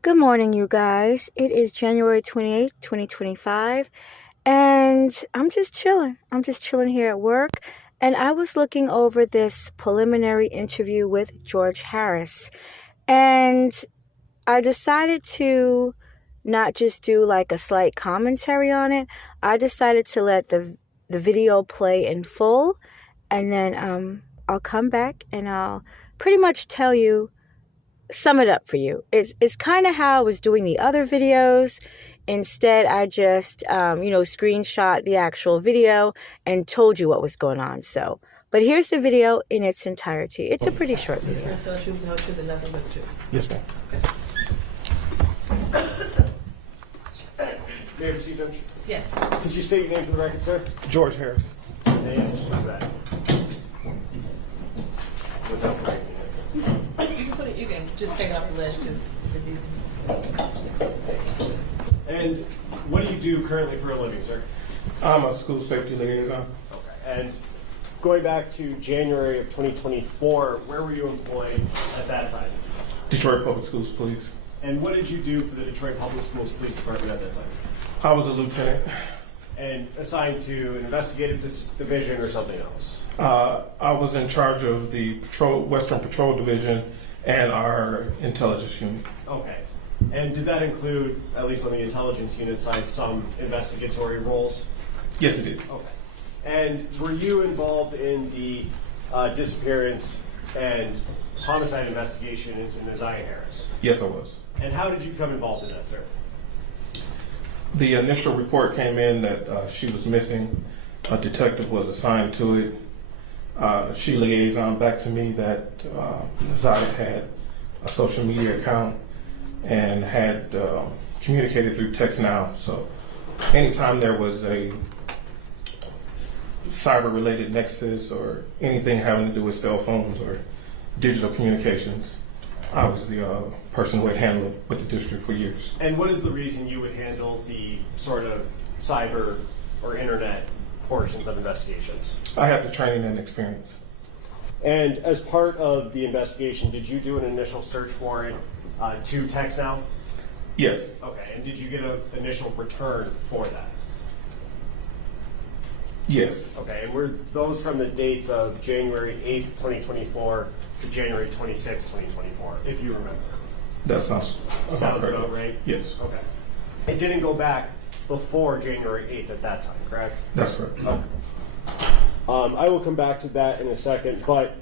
Good morning, you guys. It is January 28th, 2025, and I'm just chilling. I'm just chilling here at work, and I was looking over this preliminary interview with George Harris, and I decided to not just do like a slight commentary on it. I decided to let the video play in full, and then I'll come back and I'll pretty much tell you sum it up for you. It's kind of how I was doing the other videos. Instead, I just, screenshot the actual video and told you what was going on. So, but here's the video in its entirety. It's a pretty short video. Yes, ma'am. May I proceed, Judge? Yes. Could you state your name for the record, sir? George Harris. And just like that. Without breaking it. You can put it. You can just take it off the list too. It's easy. And what do you do currently for a living, sir? I'm a school safety liaison. Okay. And going back to January of 2024, where were you employed at that time? Detroit Public Schools Police. And what did you do for the Detroit Public Schools Police Department at that time? I was a lieutenant. And assigned to an investigative division or something else? I was in charge of the Western Patrol Division and our intelligence unit. Okay. And did that include, at least on the intelligence unit side, some investigatory roles? Yes, it did. Okay. And were you involved in the disappearance and homicide investigation into Georgie Harris? Yes, I was. And how did you become involved in that, sir? The initial report came in that she was missing. A detective was assigned to it. She liaisoned back to me that Georgie had a social media account and had communicated through text now. So anytime there was a cyber-related nexus or anything having to do with cell phones or digital communications, I was the person who had handled it with the district for years. And what is the reason you would handle the sort of cyber or internet portions of investigations? I have the training and experience. And as part of the investigation, did you do an initial search warrant to TextNow? Yes. Okay, and did you get an initial return for that? Yes. Okay, and were those from the dates of January 8th, 2024 to January 26th, 2024, if you remember? That sounds Sounds correct. about right? Yes. Okay. It didn't go back before January 8th at that time, correct? That's correct. Okay. I will come back to that in a second, but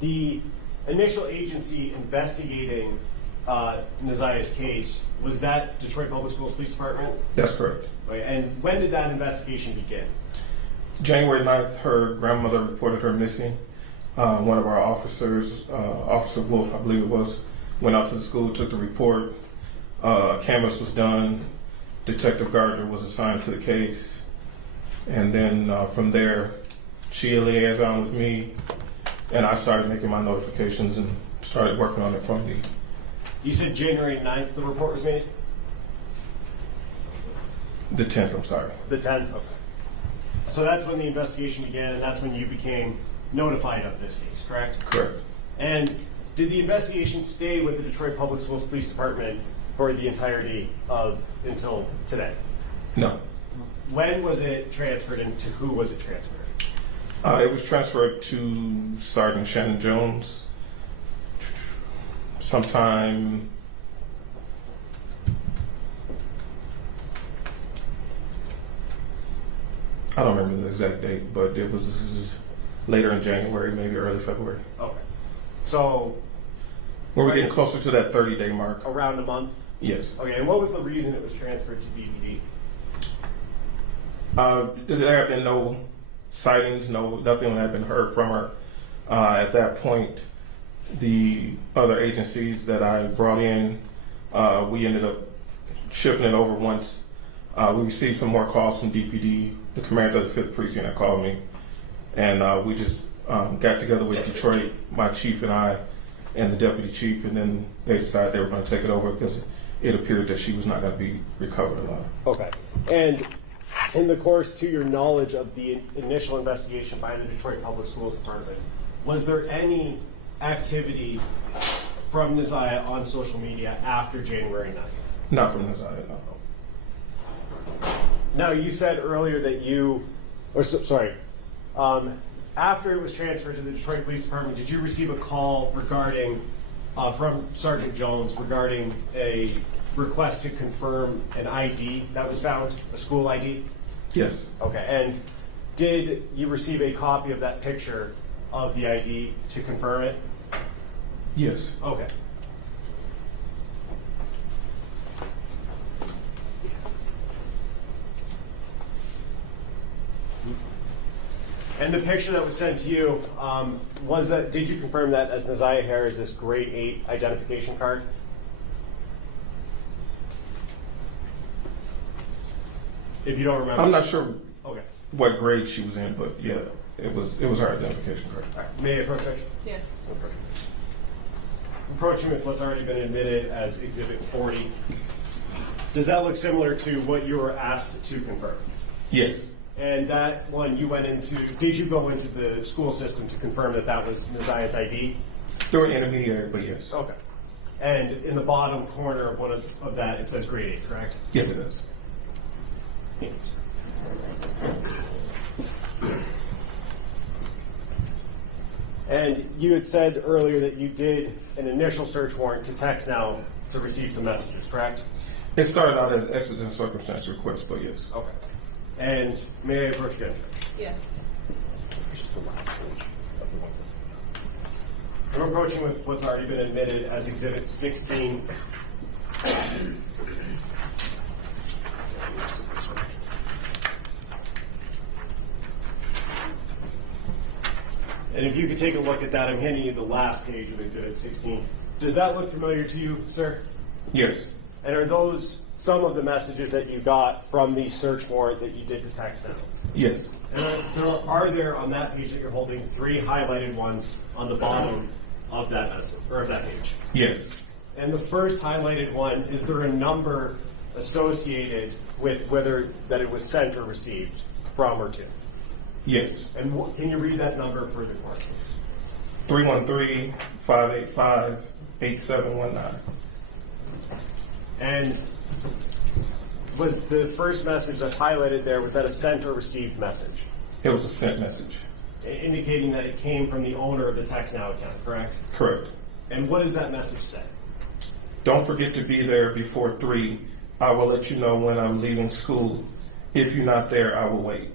the initial agency investigating Nazia's case, was that Detroit Public Schools Police Department? That's correct. Okay, and when did that investigation begin? January 9th, her grandmother reported her missing. One of our officers, Officer Wolf, I believe it was, went out to the school, took the report. Canvas was done. Detective Gardner was assigned to the case. And then from there, she liaisoned with me, and I started making my notifications and started working on it from the... You said January 9th the report was made? The 10th, I'm sorry. The 10th? Okay. So that's when the investigation began, and that's when you became notified of this case, correct? Correct. And did the investigation stay with the Detroit Public Schools Police Department for the entirety of until today? No. When was it transferred, and to who was it transferred? It was transferred to Sergeant Shannon Jones sometime I don't remember the exact date, but it was later in January, maybe early February. Okay. So Were we getting closer to that 30-day mark? around a month? Yes. Okay, and what was the reason it was transferred to DVD? There have been no sightings, nothing had been heard from her. At that point, the other agencies that I brought in, we ended up shipping it over once. We received some more calls from DPD. The commander of the 5th Precinct had called me, and we just got together with Detroit, my chief and I, and the deputy chief, and then they decided they were going to take it over because it appeared that she was not going to be recovered alive. Okay. And in the course, to your knowledge of the initial investigation by the Detroit Public Schools Department, was there any activity from Neziah on social media after January 9th? Not from this side, no. Now, you said earlier that after it was transferred to the Detroit Police Department, did you receive a call regarding, from Sergeant Jones, regarding a request to confirm an ID that was found, a school ID? Yes. Okay, and did you receive a copy of that picture of the ID to confirm it? Yes. Okay. And the picture that was sent to you, did you confirm that as Neziah Harris' grade 8 identification card? If you don't remember. I'm not sure Okay. what grade she was in, but yeah, it was her identification card. All right. May I approach it? Yes. Approaching with what's already been admitted as Exhibit 40. Does that look similar to what you were asked to confirm? Yes. And that one did you go into the school system to confirm that that was Neziah's ID? Through an intermediary, but yes. Okay. And in the bottom corner of one of that, it says grade 8, correct? Yes, it is. And you had said earlier that you did an initial search warrant to text now to receive some messages, correct? It started out as exigent circumstance request, but yes. Okay. And may I approach again? Yes. I'm approaching with what's already been admitted as Exhibit 16. And if you could take a look at that, I'm handing you the last page of Exhibit 16. Does that look familiar to you, sir? Yes. And are those some of the messages that you got from the search warrant that you did to text now? Yes. And are there on that page that you're holding 3 highlighted ones on the bottom of that message or of that page? Yes. And the first highlighted one, is there a number associated with whether that it was sent or received from or to? Yes. And can you read that number for the court, please? 313-585-8719. And was the first message that's highlighted there, was that a sent or received message? It was a sent message. Indicating that it came from the owner of the TextNow account, correct? Correct. And what does that message say? Don't forget to be there before 3. I will let you know when I'm leaving school. If you're not there, I will wait.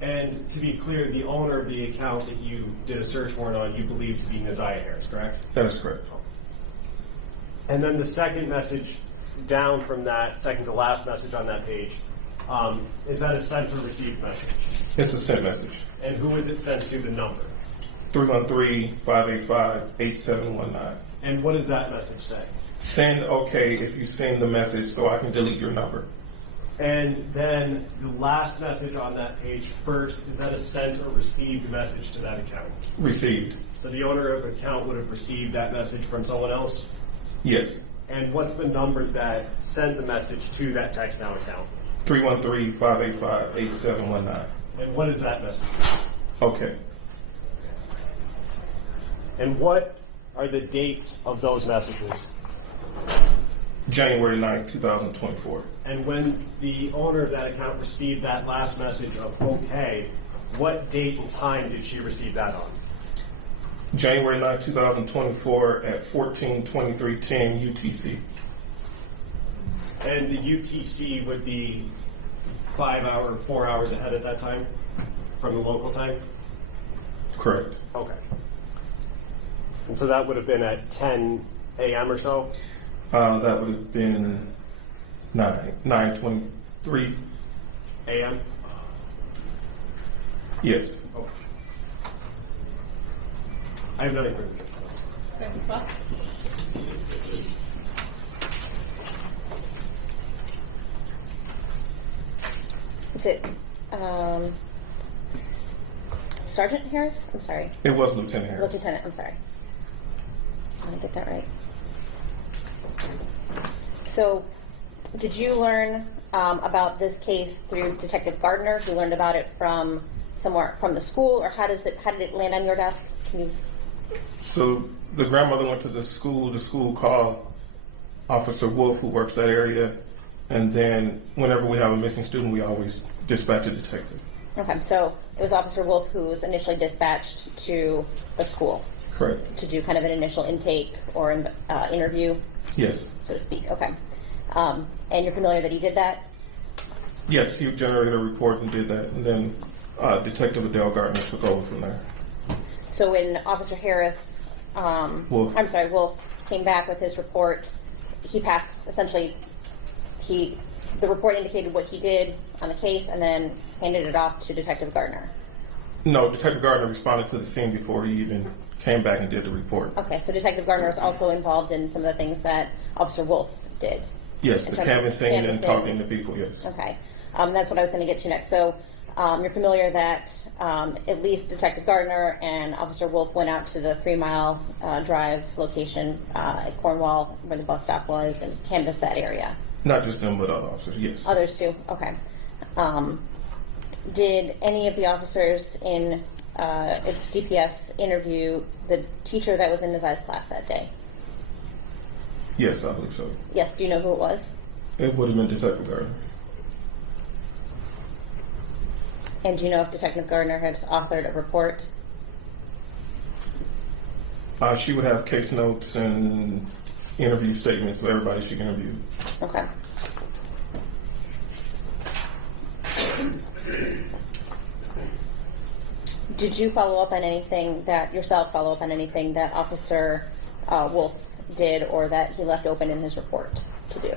And to be clear, the owner of the account that you did a search warrant on, you believe to be Neziah Harris, correct? That is correct. And then the second message down from that, second to last message on that page, is that a sent or received message? It's a sent message. And who is it sent to, the number? 313-585-8719. And what does that message say? Send okay if you send the message so I can delete your number. And then the last message on that page first, is that a sent or received message to that account? Received. So the owner of the account would have received that message from someone else? Yes. And what's the number that sent the message to that TextNow account? 313-585-8719. And what is that message? Okay. And what are the dates of those messages? January 9th, 2024. And when the owner of that account received that last message of okay, what date and time did she receive that on? January 9th, 2024 at 14:23:10 UTC. And the UTC would be 4 hours ahead at that time from the local time? Correct. Okay. And so that would have been at 10 a.m. or so? That would have been 9:23 a.m.? Yes. Okay. I have nothing further. Okay, boss. Is it Sergeant Harris? I'm sorry. It was Lieutenant Harris. Lieutenant, I'm sorry. I want to get that right. So, did you learn about this case through Detective Gardner? You learned about it from somewhere from the school, or how did it land on your desk? Can you? So the grandmother went to the school called Officer Wolf, who works that area, and then whenever we have a missing student, we always dispatch a detective. Okay, so it was Officer Wolf who was initially dispatched to the school Correct. to do kind of an initial intake or interview, Yes. so to speak. Okay. And you're familiar that he did that? Yes, he generated a report and did that, and then Detective Adele Gardner took over from there. So when Officer Harris, Wolf. Wolf came back with his report, he passed, essentially, the report indicated what he did on the case and then handed it off to Detective Gardner. No, Detective Gardner responded to the scene before he even came back and did the report. Okay, so Detective Gardner is also involved in some of the things that Officer Wolf did. Yes, In the terms of canvassing and canvassing. talking to people, yes. Okay, that's what I was going to get to next. So you're familiar that at least Detective Gardner and Officer Wolf went out to the 3 Mile Drive location at Cornwall where the bus stop was and canvassed that area. Not just them, but other officers, yes. Others too? Okay. Did any of the officers in DPS interview the teacher that was in Nazai's class that day? Yes, I believe so. Yes, do you know who it was? It would have been Detective Gardner. And do you know if Detective Gardner has authored a report? She would have case notes and interview statements of everybody she interviewed. Okay. Did you follow up on anything that Officer Wolf did or that he left open in his report to do?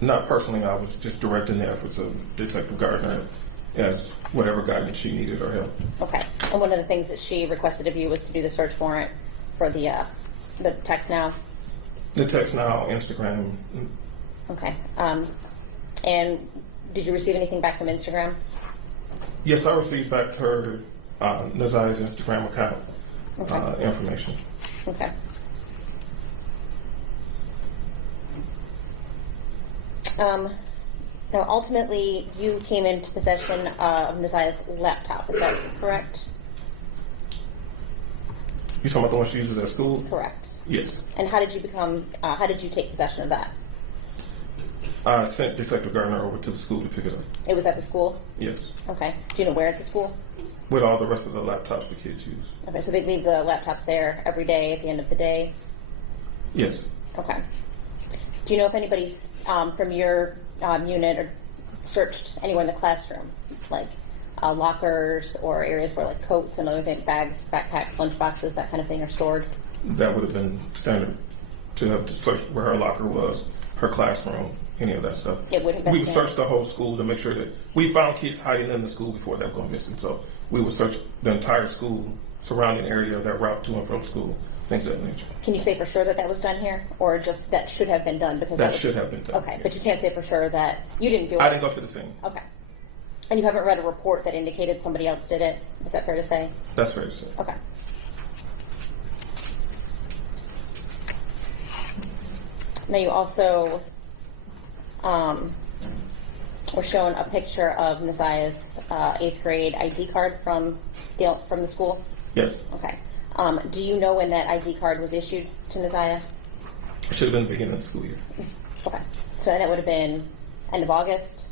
Not personally, I was just directing the efforts of Detective Gardner as whatever guidance she needed or help. Okay. And one of the things that she requested of you was to do the search warrant for the text now? The text now, Instagram. Okay. And did you receive anything back from Instagram? Yes, I received back to her Nazai's Instagram account information. Okay. Now, ultimately, you came into possession of Nazai's laptop. Is that correct? You talking about the one she uses at school? Correct. Yes. And how did you take possession of that? I sent Detective Gardner over to the school to pick it up. It was at the school? Yes. Okay. Do you know where at the school? With all the rest of the laptops the kids use. Okay, so they leave the laptops there every day at the end of the day? Yes. Okay. Do you know if anybody from your unit or searched anywhere in the classroom, like lockers or areas where like coats and other things, bags, backpacks, lunch boxes, that kind of thing are stored? That would have been standard to have to search where her locker was, her classroom, any of that stuff. It would have been We would standard. search the whole school to make sure that we found kids hiding in the school before they were going missing. So we would search the entire school, surrounding area, that route to and from school, things of that nature. Can you say for sure that that was done here, or just that should have been done? Because That should have been done. Okay, but you can't say for sure that you didn't do it. I didn't go to the scene. Okay. And you haven't read a report that indicated somebody else did it? Is that fair to say? That's fair to say. Okay. Now you also were shown a picture of Nazai's 8th grade ID card from the school? Yes. Okay. Do you know when that ID card was issued to Nazia? It should have been the beginning of the school year. Okay. So then it would have been end of August?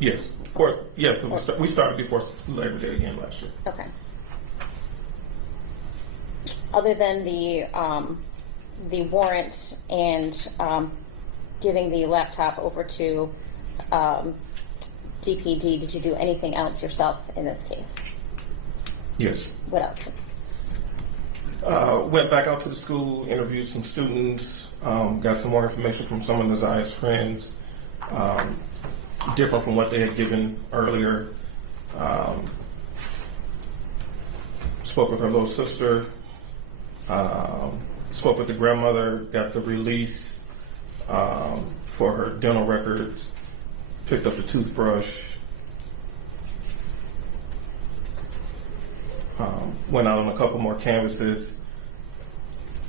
Yes. Or, yeah, because we started before Labor Day again last year. Okay. Other than the warrant and giving the laptop over to DPD, did you do anything else yourself in this case? Yes. What else? Went back out to the school, interviewed some students, got some more information from some of Nazai's friends, different from what they had given earlier. Spoke with her little sister, spoke with the grandmother, got the release for her dental records, picked up the toothbrush, went out on a couple more canvases,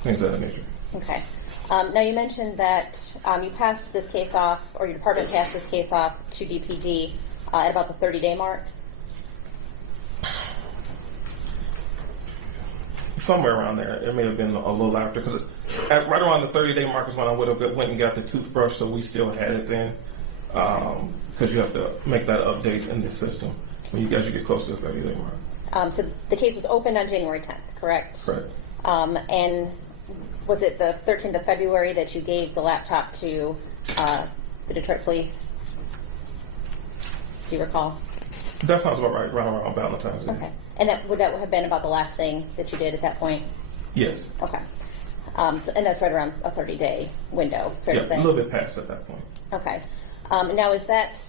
things of that nature. Okay. Now you mentioned that you passed this case off, or your department passed this case off to DPD at about the 30-day mark. somewhere around there. It may have been a little after, because right around the 30-day mark is when I would have went and got the toothbrush, so we still had it then. Because you have to make that update in the system when you get close to the 30-day mark. So the case was opened on January 10th, correct? Correct. And was it the 13th of February that you gave the laptop to the Detroit police? Do you recall? That sounds about right around Valentine's Day. Okay. And would that have been about the last thing that you did at that point? Yes. Okay. And that's right around a 30-day window, fair Yeah, to say? a little bit past at that point. Okay. Now, is that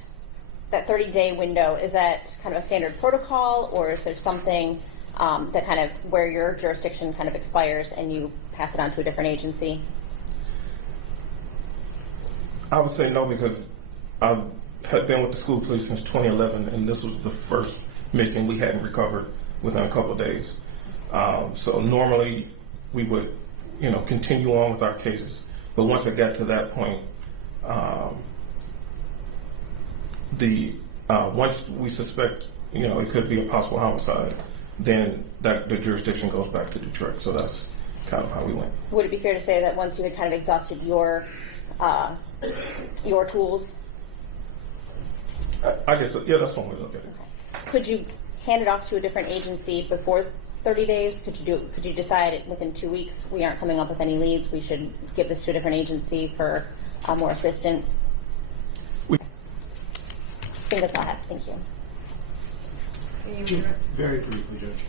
30-day window, is that kind of a standard protocol, or is there something that kind of where your jurisdiction kind of expires and you pass it on to a different agency? I would say no, because I had been with the school police since 2011, and this was the first missing we hadn't recovered within a couple of days. So normally we would, continue on with our cases. But once it got to that point, once we suspect, it could be a possible homicide, then the jurisdiction goes back to Detroit. So that's kind of how we went. Would it be fair to say that once you had kind of exhausted your tools? I guess, yeah, that's one way to look at it. Okay. Could you hand it off to a different agency before 30 days? Could you decide within 2 weeks we aren't coming up with any leads, we should give this to a different agency for more assistance? I think that's all I have. Thank you. Very briefly, Judge.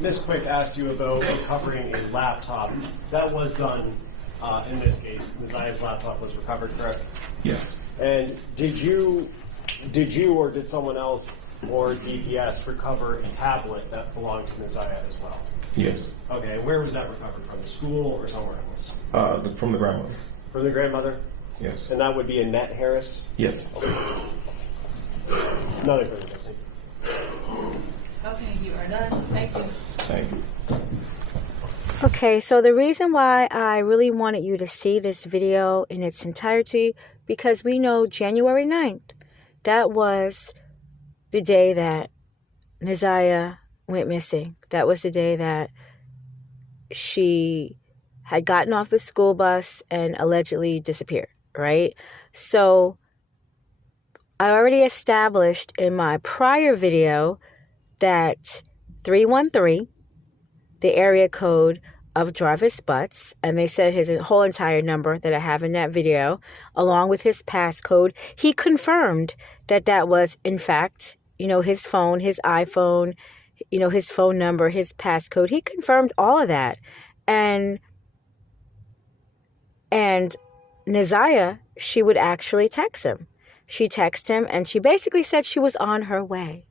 Ms. Quick asked you about recovering a laptop. That was done in this case. Ms. Aya's laptop was recovered, correct? Yes. And did you or did someone else or DPS recover a tablet that belonged to Ms. Aya as well? Yes. Okay, and where was that recovered from? The school or somewhere else? From the grandmother. From the grandmother? Yes. And that would be Annette Harris? Yes. Another question. Thank you. Okay, you are done. Thank you. Thank you. Okay, so the reason why I really wanted you to see this video in its entirety, because we know January 9th, that was the day that Neziah went missing. That was the day that she had gotten off the school bus and allegedly disappeared, right? So I already established in my prior video that 313, the area code of Jarvis Butts, and they said his whole entire number that I have in that video, along with his passcode. He confirmed that that was, in fact, his phone, his iPhone, his phone number, his passcode. He confirmed all of that. And Neziah, she would actually text him. She texted him, and she basically said she was on her way.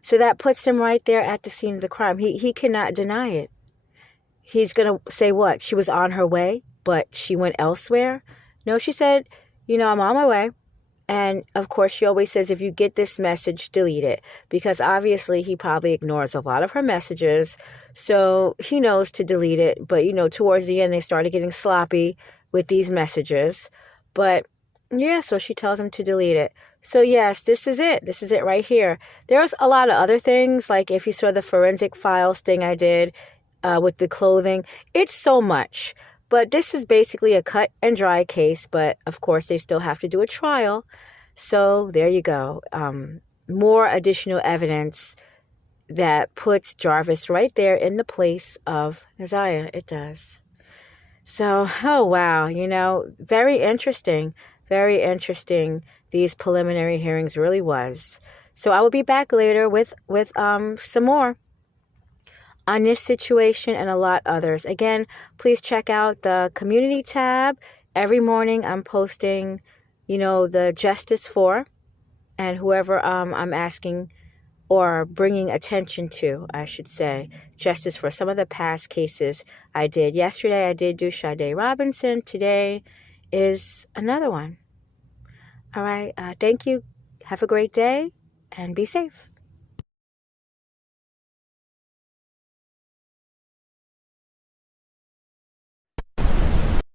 So that puts him right there at the scene of the crime. He cannot deny it. He's going to say what? She was on her way, but she went elsewhere? No, she said, I'm on my way. And of course, she always says, if you get this message, delete it. Because obviously, he probably ignores a lot of her messages. So he knows to delete it. But, towards the end, they started getting sloppy with these messages. But yeah, so she tells him to delete it. So yes, this is it. This is it right here. There's a lot of other things, like if you saw the forensic files thing I did with the clothing, it's so much. But this is basically a cut and dry case. But of course, they still have to do a trial. So there you go. More additional evidence that puts Jarvis right there in the place of Neziah. It does. So, oh wow, very interesting. Very interesting. These preliminary hearings really was. So I will be back later with some more on this situation and a lot others. Again, please check out the community tab. Every morning I'm posting, the justice for, and whoever I'm asking or bringing attention to, I should say, justice for some of the past cases I did. Yesterday I did do Sade Robinson. Today is another one. All right. Thank you. Have a great day and be safe.